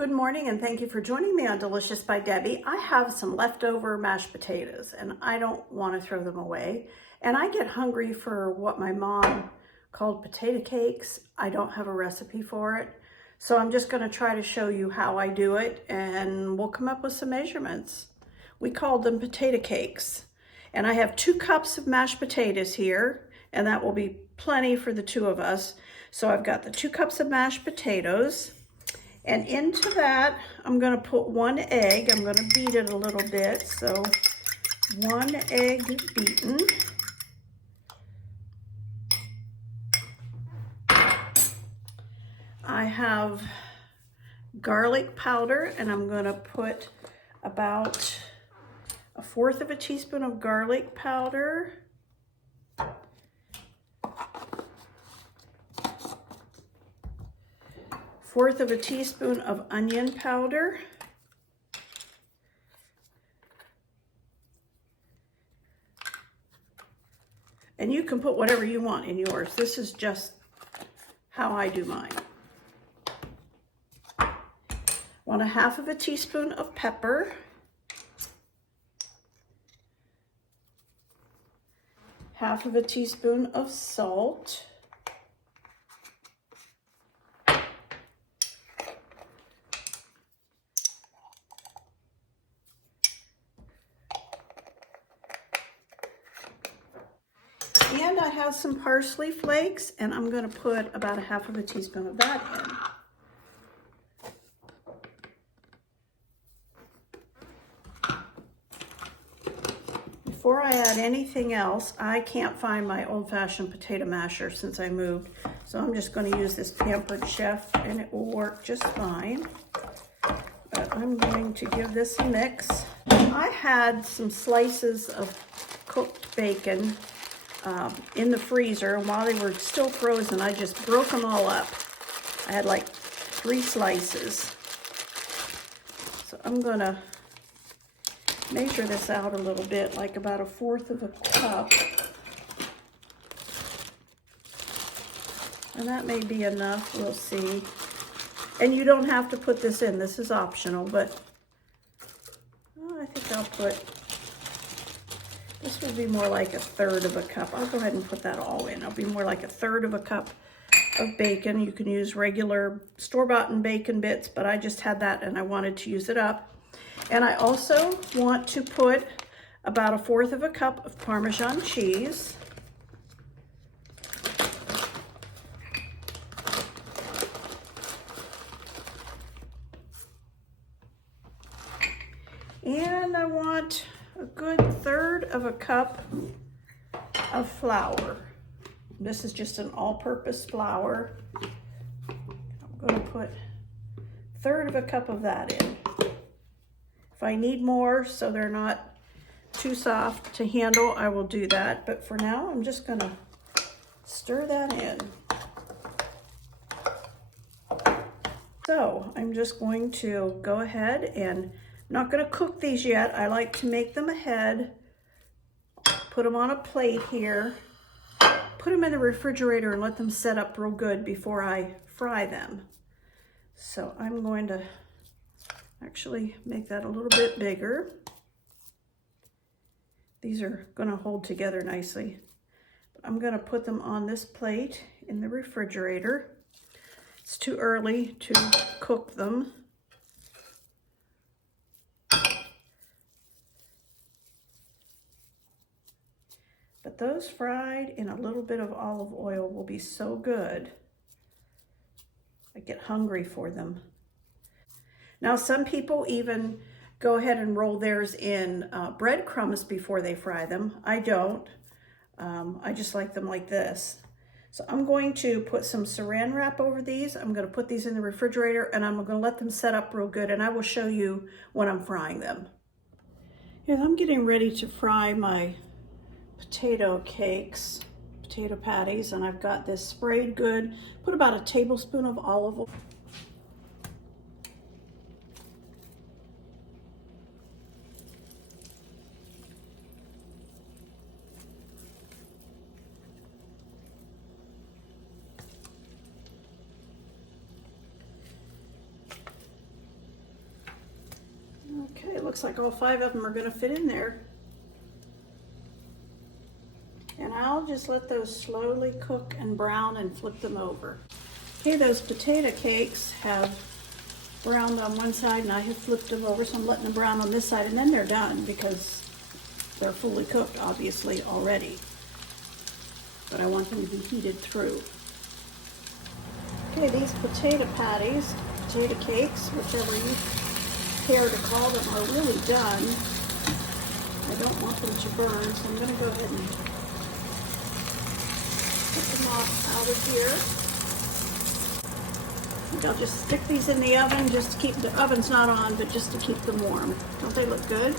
Good morning and thank you for joining me on Delicious by Debbie. I have some leftover mashed potatoes and I don't want to throw them away. And I get hungry for what my mom called potato cakes. I don't have a recipe for it. So I'm just going to try to show you how I do it and we'll come up with some measurements. We called them potato cakes. And I have 2 cups of mashed potatoes here and that will be plenty for the 2 of us. So I've got the 2 cups of mashed potatoes. And into that, I'm going to put 1 egg. I'm going to beat it a little bit. So 1 egg beaten. I have garlic powder, and I'm going to put about 1/4 of a teaspoon of garlic powder. 1/4 of a teaspoon of onion powder. And you can put whatever you want in yours. This is just how I do mine. 1/2 of a teaspoon of pepper. 1/2 of a teaspoon of salt. And I have some parsley flakes, and I'm going to put about 1/2 of a teaspoon of that in. Before I add anything else, I can't find my old-fashioned potato masher since I moved, so I'm just going to use this Pampered Chef, and it will work just fine. But I'm going to give this a mix. I had some slices of cooked bacon in the freezer, and while they were still frozen, I just broke them all up. I had like 3 slices. So I'm gonna measure this out a little bit, like about 1/4 of a cup. And that may be enough, we'll see. And you don't have to put this in, this is optional, but I think I'll put, this will be more like 1/3 of a cup. I'll go ahead and put that all in. It'll be more like 1/3 of a cup of bacon. You can use regular store-bought bacon bits, but I just had that and I wanted to use it up. And I also want to put about 1/4 of a cup of Parmesan cheese. And I want a good 1/3 of a cup of flour. This is just an all-purpose flour. I'm going to put 1/3 of a cup of that in. If I need more so they're not too soft to handle, I will do that. But for now, I'm just going to stir that in. So I'm just going to go ahead and not going to cook these yet. I like to make them ahead. Put them on a plate here. Put them in the refrigerator and let them set up real good before I fry them. So I'm going to actually make that a little bit bigger. These are going to hold together nicely. But I'm going to put them on this plate in the refrigerator. It's too early to cook them. But those fried in a little bit of olive oil will be so good. I get hungry for them. Now, some people even go ahead and roll theirs in breadcrumbs before they fry them. I don't. I just like them like this. So I'm going to put some saran wrap over these. I'm going to put these in the refrigerator and I'm going to let them set up real good, and I will show you when I'm frying them. Here, I'm getting ready to fry my potato cakes, potato patties, and I've got this sprayed good. Put about 1 tablespoon of olive oil. looks like all 5 of them are gonna fit in there. And I'll just let those slowly cook and brown and flip them over. Okay, those potato cakes have browned on one side and I have flipped them over, so I'm letting them brown on this side, and then they're done because they're fully cooked, obviously, already. But I want them to be heated through. Okay, these potato patties, potato cakes, whichever you care to call them, are really done. I don't want them to burn, so I'm going to go ahead and put them off out of here. I think I'll just stick these in the oven, just to keep, the oven's not on, but just to keep them warm. Don't they look good?